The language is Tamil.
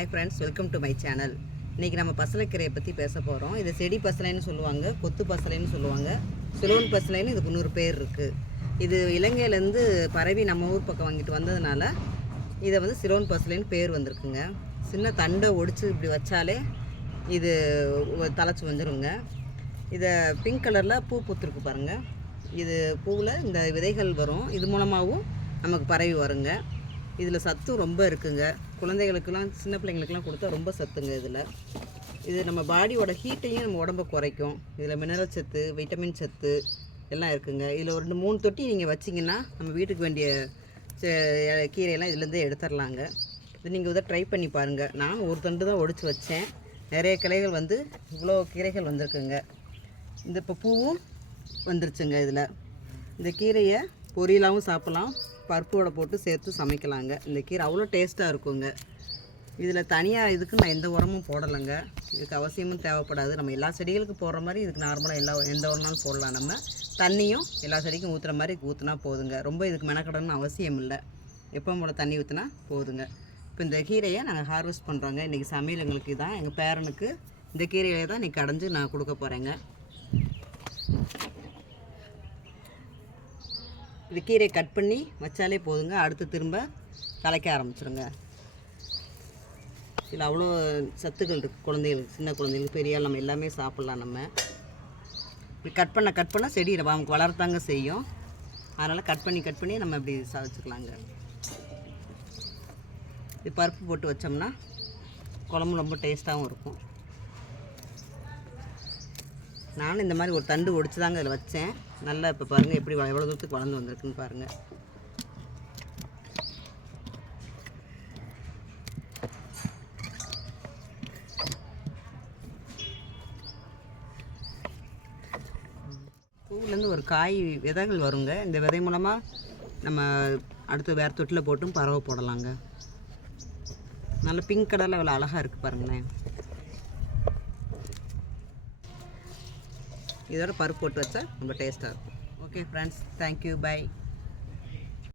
Hi friends, welcome to my channel. இன்றைக்கி நம்ம பசலைக்கீரையை பற்றி பேச போகிறோம். இது செடி பசலைன்னு சொல்லுவாங்க, கொத்து பசலைன்னு சொல்லுவாங்க, சிலோன் பசலைன்னு இதுக்கு 100 பேர் இருக்குது. இது இலங்கையிலேருந்து பரவி நம்ம ஊர் பக்கம் வாங்கிட்டு வந்ததுனால இதை வந்து சிலோன் பசலைன்னு பேர் வந்திருக்குங்க. சின்ன தண்டை ஒடிச்சு இப்படி வச்சாலே இது தலைச்சி வந்துடுங்க. இதை பிங்க் கலரில் பூ பூத்துருக்கு பாருங்கள். இது பூவில் இந்த விதைகள் வரும், இது மூலமாகவும் நமக்கு பரவி வருங்க. இதில் சத்து ரொம்ப இருக்குங்க. குழந்தைகளுக்கெல்லாம் சின்ன பிள்ளைங்களுக்கெல்லாம் கொடுத்தா ரொம்ப சத்துங்க. இது நம்ம பாடியோட ஹீட்டையும் நம்ம உடம்பை குறைக்கும். இதில் மினரல் சத்து, விட்டமின் சத்து எல்லாம் இருக்குங்க. இதில் ஒரு 2-3 தொட்டி நீங்கள் வச்சிங்கன்னா நம்ம வீட்டுக்கு வேண்டிய கீரையெல்லாம் இதுலேருந்தே எடுத்துடலாங்க. இது நீங்கள் இதை ட்ரை பண்ணி பாருங்கள். நான் ஒரு தண்டு தான் ஒடிச்சு வச்சேன். நிறைய கிளைகள் வந்து இவ்வளோ கீரைகள் வந்திருக்குங்க. இந்த இப்போ பூவும் வந்துருச்சுங்க. இதில் இந்த கீரையை பொரியலாகவும் சாப்பிட்லாம், பருப்போட போட்டு சேர்த்து சமைக்கலாங்க. இந்த கீரை அவ்வளோ டேஸ்ட்டாக இருக்குங்க. இதில் தனியாக இதுக்கு நான் எந்த உரமும் போடலைங்க. இதுக்கு அவசியமும் தேவைப்படாது. நம்ம எல்லா செடிகளுக்கும் போடுற மாதிரி இதுக்கு நார்மலாக எந்த உரம்னாலும் போடலாம். நம்ம தண்ணியும் எல்லா செடிக்கும் ஊற்றுற மாதிரி ஊற்றினா போதுங்க. ரொம்ப இதுக்கு மெனக்கடணும்னு அவசியம் இல்லை. எப்போ போல தண்ணி ஊற்றினா போதுங்க. இப்போ இந்த கீரையை நாங்கள் ஹார்வெஸ்ட் பண்ணுறோங்க. இன்றைக்கி சமையல் எங்களுக்கு தான், எங்கள் பேரனுக்கு இந்த கீரையை தான் இன்றைக்கி கடைஞ்சி நான் கொடுக்க போகிறேங்க. இது கீரையை கட் பண்ணி வச்சாலே போதுங்க. அடுத்து திரும்ப கலைக்க ஆரம்பிச்சிருங்க. இதில் அவ்வளோ சத்துக்கள் இருக்குது. குழந்தைகளுக்கு, சின்ன குழந்தைகளுக்கு, பெரியால் நம்ம எல்லாமே சாப்பிட்லாம். நம்ம இப்படி கட் பண்ண செடி நமக்கு வளர்த்தாங்க செய்யும். அதனால் கட் பண்ணி நம்ம இப்படி வச்சுக்கலாங்க. இது பருப்பு போட்டு வச்சோம்னா குழம்பு ரொம்ப டேஸ்ட்டாகவும் இருக்கும். நானும் இந்த மாதிரி ஒரு தண்டு ஒடிச்சு தாங்க அதில் வச்சேன். நல்லா இப்போ பாருங்கள் எப்படி எவ்வளோ தூரத்துக்கு வளர்ந்து வந்திருக்குன்னு பாருங்கள். பூவிலேருந்து ஒரு காய் விதைகள் வருங்க. இந்த விதை மூலமாக நம்ம அடுத்து வேறு தொட்டில் போட்டும் பறவை போடலாங்க. நல்ல பிங்க் கலரில் அவ்வளோ அழகாக இருக்குது பாருங்களேன். இதோட பருப்பு போட்டு வச்சா ரொம்ப டேஸ்ட்டாக இருக்கும். Okay friends, thank you, by.